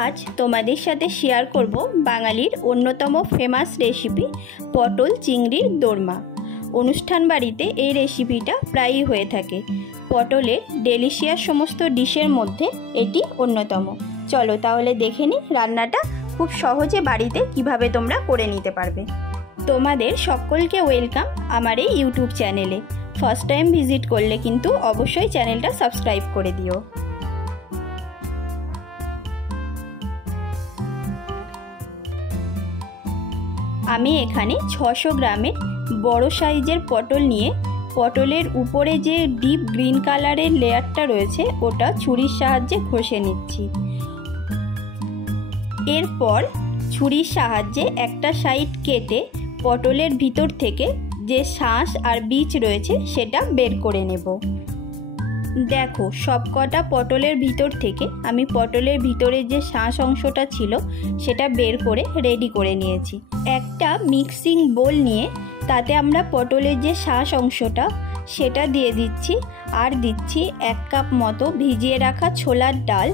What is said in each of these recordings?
आज তোমাদের সাথে শেয়ার করব বাঙালির অন্যতম ফেমাস রেসিপি পটল চিংড়ির দোরমা। অনুষ্ঠান বাড়িতে এই রেসিপিটা প্রায়ই হয়ে থাকে। পটলের ডেলিশিয়াস সমস্ত ডিশের মধ্যে এটি অন্যতম। চলো তাহলে দেখে নিই রান্নাটা খুব সহজে বাড়িতে কিভাবে তোমরা করে নিতে পারবে। তোমাদের সকলকে ওয়েলকাম আমার এই ইউটিউব চ্যানেলে। ফার্স্ট টাইম ভিজিট করলে কিন্তু অবশ্যই চ্যানেলটা সাবস্ক্রাইব করে দিও। আমি এখানে 600 গ্রামের বড় সাইজের পটল নিয়ে পটলের উপরে যে ডিপ গ্রিন কালারের লেয়ারটা রয়েছে ওটা ছুরির সাহায্যে ঘষে নিচ্ছি। এরপর ছুরির সাহায্যে একটা সাইড কেটে পটলের ভিতর থেকে যে শাঁস আর বীজ রয়েছে সেটা বের করে নেব। দেখো সবকটা পটলের ভিতর থেকে আমি পটলের ভিতরে যে শাঁস অংশটা ছিল সেটা বের করে রেডি করে নিয়েছি। একটা মিক্সিং বোল নিয়ে তাতে আমরা পটলের যে শাঁস অংশটা সেটা দিয়ে দিচ্ছি আর দিচ্ছি 1 কাপ মতো ভিজিয়ে রাখা ছোলার ডাল,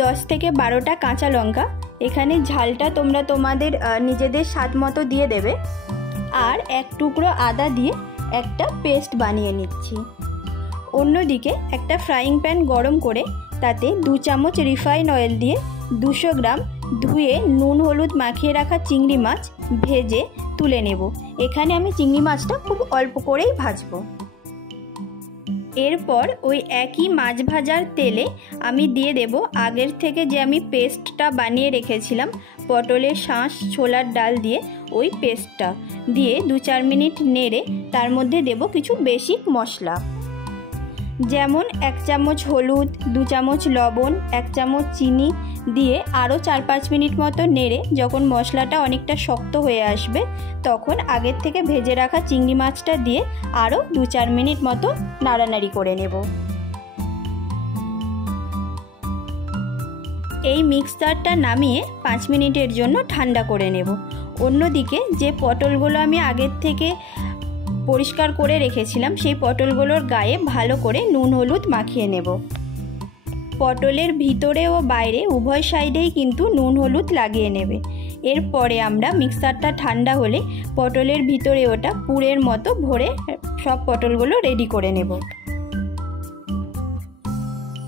10 থেকে 12টা কাঁচা লঙ্কা। এখানে ঝালটা তোমরা তোমাদের নিজেদের স্বাদ মতো দিয়ে দেবে। আর 1 টুকরো আদা দিয়ে একটা পেস্ট বানিয়ে নিচ্ছি। অন্যদিকে একটা ফ্রাইং প্যান গরম করে তাতে 2 চামচ রিফাইন অয়েল দিয়ে 200 গ্রাম ধুয়ে নুন হলুদ মাখিয়ে রাখা চিংড়ি মাছ ভেজে তুলে নেব। এখানে আমি চিংড়ি মাছটা খুব অল্প করেই ভাজবো। এরপর ওই একই মাছ ভাজার তেলে আমি দিয়ে দেব আগের থেকে যে আমি পেস্টটা বানিয়ে রেখেছিলাম পটলের শাঁস ছোলার ডাল দিয়ে, ওই পেস্টটা দিয়ে 2-4 মিনিট নেড়ে তার মধ্যে দেব কিছু বেসিক মশলা, যেমন 1 চামচ হলুদ, 2 চামচ লবণ, 1 চামচ চিনি দিয়ে আরও 4-5 মিনিট মতো নেড়ে যখন মশলাটা অনেকটা শক্ত হয়ে আসবে তখন আগের থেকে ভেজে রাখা চিংড়ি মাছটা দিয়ে আরও 2-4 মিনিট মতো নাড়ানাড়ি করে নেব। এই মিক্সচারটা নামিয়ে 5 মিনিটের জন্য ঠান্ডা করে নেব। অন্যদিকে যে পটলগুলো আমি আগের থেকে পরিষ্কার করে রেখেছিলাম সেই পটলগুলোর গায়ে ভালো করে নুন হলুদ মাখিয়ে নেব। পটলের ভিতরে ও বাইরে উভয় সাইডেই কিন্তু নুন হলুদ লাগিয়ে নেবে। এরপরে আমরা মিক্সারটা ঠান্ডা হলে পটলের ভিতরে ওটা পুরের মতো ভরে সব পটলগুলো রেডি করে নেব।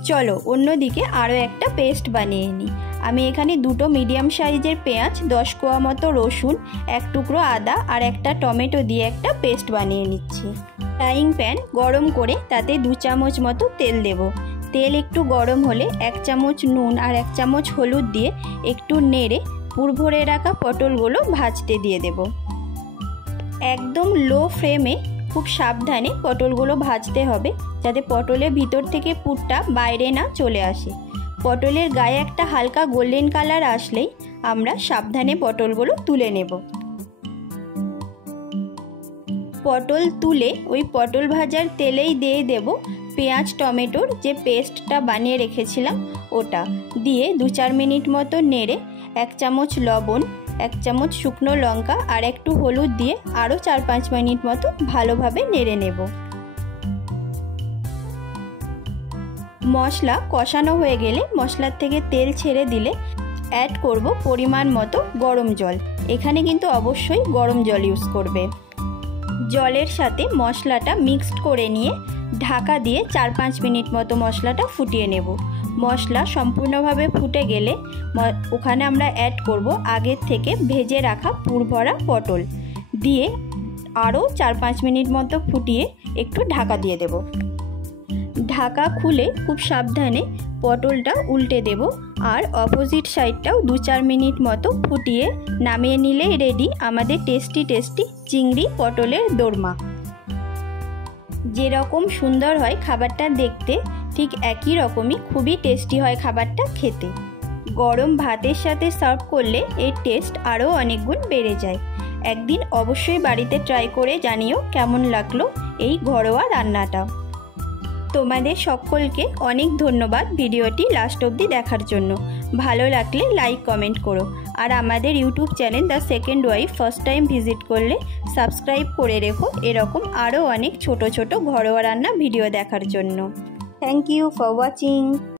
চলো অন্যদিকে আরও একটা পেস্ট বানিয়ে নিই। আমি এখানে 2টো মিডিয়াম সাইজের পেঁয়াজ, 10 কোয়া মতো রসুন, 1 টুকরো আদা আর একটা টমেটো দিয়ে একটা পেস্ট বানিয়ে নিচ্ছি। ফ্রাইং প্যান গরম করে তাতে 2 চামচ মতো তেল দেব। তেল একটু গরম হলে 1 চামচ নুন আর 1 চামচ হলুদ দিয়ে একটু নেড়ে পুর ভরে রাখা পটলগুলো ভাজতে দিয়ে দেব। একদম লো ফ্লেমে খুব সাবধানে পটলগুলো ভাজতে হবে যাতে পটলের ভিতর থেকে পুরটা বাইরে না চলে আসে। পটলের গায়ে একটা হালকা গোল্ডেন কালার আসলেই আমরা সাবধানে পটলগুলো তুলে নেব। পটল তুলে ওই পটল ভাজার তেলেই দিয়ে দেব পেঁয়াজ টমেটোর যে পেস্টটা বানিয়ে রেখেছিলাম ওটা দিয়ে 2-4 মিনিট মতো নেড়ে 1 চামচ লবণ, 1 চামচ শুকনো লঙ্কা আর একটু হলুদ দিয়ে আরও 4-5 মিনিট মতো ভালোভাবে নেড়ে নেব। মশলা কষানো হয়ে গেলে মশলার থেকে তেল ছেড়ে দিলে অ্যাড করব পরিমাণ মতো গরম জল। এখানে কিন্তু অবশ্যই গরম জল ইউজ করবে। জলের সাথে মশলাটা মিক্সড করে নিয়ে ঢাকা দিয়ে 4-5 মিনিট মতো মশলাটা ফুটিয়ে নেব। মশলা সম্পূর্ণভাবে ফুটে গেলে ওখানে আমরা অ্যাড করব আগের থেকে ভেজে রাখা পুর ভরা পটল দিয়ে আরও 4-5 মিনিট মতো ফুটিয়ে একটু ঢাকা দিয়ে দেব। ঢাকা খুলে খুব সাবধানে পটলটা উল্টে দেব আর অপোজিট সাইডটাও 2-4 মিনিট মতো ফুটিয়ে নামিয়ে নিলেই রেডি আমাদের টেস্টি চিংড়ি পটলের দোরমা। যেরকম সুন্দর হয় খাবারটা দেখতে ঠিক একই রকমই খুবই টেস্টি হয় খাবারটা খেতে। গরম ভাতের সাথে সার্ভ করলে এর টেস্ট আরও অনেক গুণ বেড়ে যায়। একদিন অবশ্যই বাড়িতে ট্রাই করে জানিও কেমন লাগলো এই ঘরোয়া রান্নাটা। তোমাদের সকলকে অনেক ধন্যবাদ ভিডিওটি লাস্ট অবধি দেখার জন্য। ভালো লাগলে লাইক কমেন্ট করো আর আমাদের YouTube channel the second wife first time visit করলে সাবস্ক্রাইব করে রেখো এরকম আরও অনেক ছোট ছোট ঘরোয়া রান্না ভিডিও দেখার জন্য। Thank you for watching.